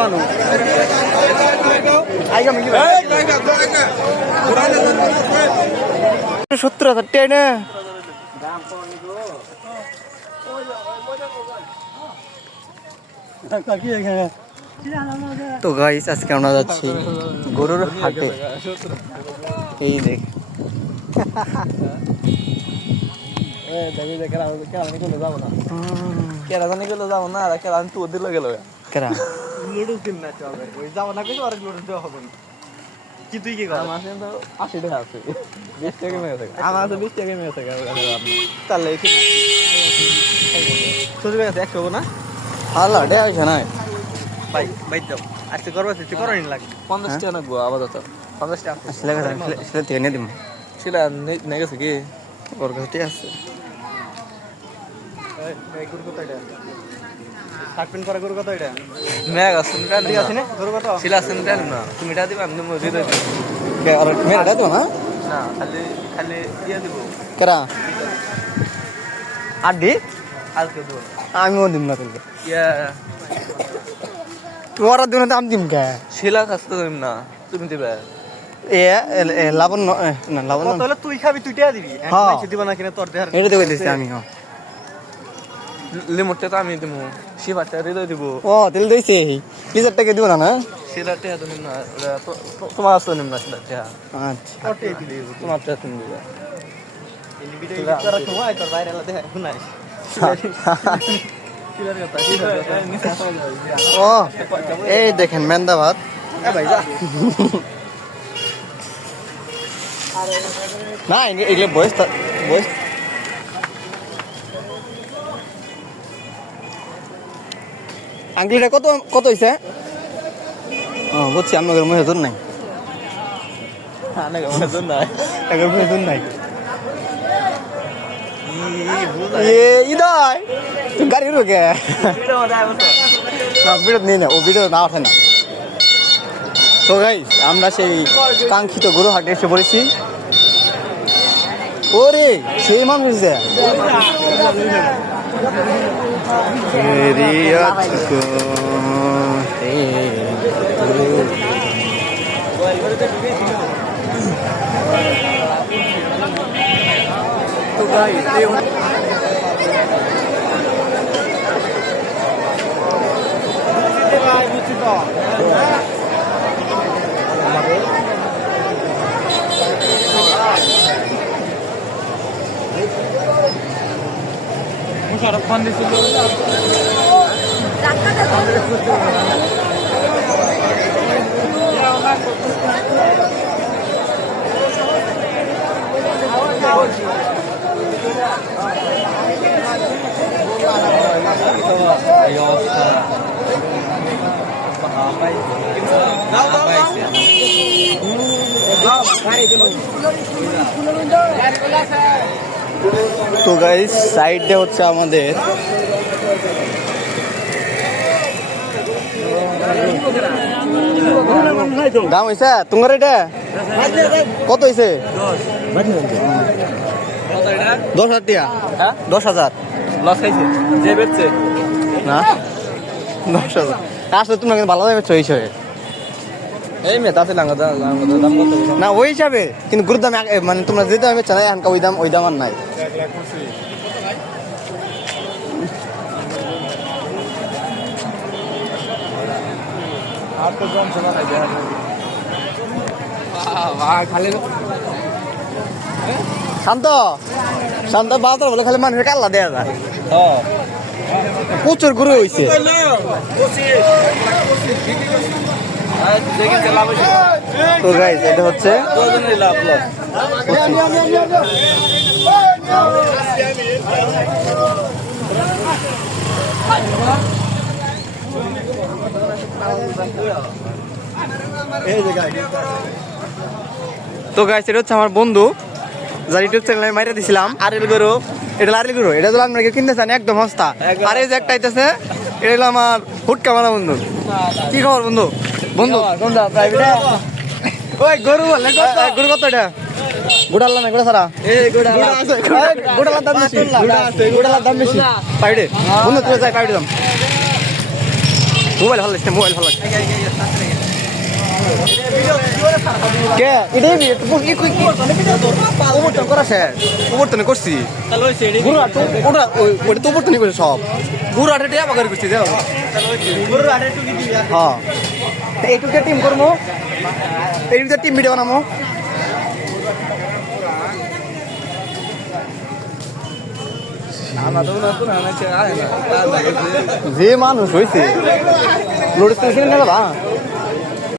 মানুষ 70,000 টাকা তো গাইস আজকে আমরা যাচ্ছি গরুর হাটে। এই দেখ যাবো না আর আমি তো ওদের গেল লুডু কিনা চলবে ওই যাবো না কিছু আর লুডু দেওয়া হবে না কি তুই কি কর আমার তো 80 টাকা আছে 20 টাকা মেয়ে থাকে আমার তো 20 টাকা মেয়ে থাকে তাহলে এখানে সোজা গেছে 100 না হালা ডে আছে না ভাই ভাই দাও আজকে করবা তুই করো নি লাগে 50 টাকা লাগবে আপাতত 50 টাকা আসলে আসলে থেকে নিয়ে দিম ছিল নেই গেছে কি ওর কাছে ঠিক আছে এই গুড় কত এটা সাকপিন করে গুড় কত এটা মেঘ আসুনটা ঠিক আছে না গুড় কত ছিল আসুনটা না তুমি এটা দিবা আমি মজুরি দেব কে আর মেরা দাও না না খালি দিয়ে দেব করা আডি আজকে দেব আমিও দিম না তোকে ইয়া তোরা দিন দাম দিম কে শিলা কাস্তে দিম না তুমি দিবে এ লাবণ না লাবণ তাহলে তুই খাবি তুইটা দিবি আমি দিব না কিনা তোর দেহার এটা দেব দিছি আমি হ্যাঁ লিমটটা তো আমি দেবো শিবাটা হৃদয় দিব ও তেল দিয়েছে লিজার টাকা দিব না না শিলাটা তো নিম না তোমার আসতো নিম না শিলাটা আচ্ছা ওটাই দিলে তোমার টাকা তুমি দিবা এই ভিডিও করার সময় তোর ভাইরাল দেখা শুনাই ও এই দেখেন মেন্দাবাদ ভাই যা না এগুলো বয়স আঙ্গুলিটা কত হয়েছে বুঝছি আপনাদের মনে দূর নাই নাই গাড়ি রোকে বিরোধ নেই না ও বিরোধ না ওঠে না তো গাইস আমরা সেই কাঙ্ক্ষিত গরু হাটে এসে পড়েছি ওরে সেই মানুষ তো গাইস মুশারফ খান দিছিল তো গাইস সাইডে হচ্ছে আমাদের দাম হয়েছে তোমার এটা কত হয়েছে 10,000 টাকা 10,000 লস খাইছে যে বেচছে না 10,000 আসলে তুমি ভালো দামে বেচছো এই হিসাবে এই মেয়ে তাতে দাম না ওই হিসাবে কিন্তু গুরুর দাম মানে তোমরা যে দামে বেচছো না এখানকার ওই দাম আর নাই আর তো জম শোনা নাই শান্ত বাজার বলে খালি মানুষের কাল্লা দেয়া যায় প্রচুর গরু হয়েছে তো গাইস এটা হচ্ছে তো গাইস এটা হচ্ছে আমার বন্ধু যার ইউটিউব চ্যানেলে মাইরা দিছিলাম আরিল গরু এটা আরিল গরু এটা হলো আপনাকে কিনতে চান একদম সস্তা আর এই যে একটা আইতেছে এটা হলো আমার হুটকা মারা বন্ধু কি খবর বন্ধু বন্ধু ওই গরু বললে গরু কত এটা গোড়াল্লা না গোড়া সারা গোড়ালার দাম বেশি গোড়ালার দাম বেশি পাইডে বন্ধু তুলে যায় পাইডে দাম মোবাইল ভালো লাগছে মোবাইল ভালো লাগছে কে এটাই ওভারটন করা শেষ ওভারটনে করছি ওটা তো ওভারটনই করছে সব গুরু আটে টিয়া বাগার করছি যাও হ্যাঁ এইটুকে টিম করবো এইটুকে টিম ভিডিও বানাবো যে মানুষ হয়েছে লোড স্টেশন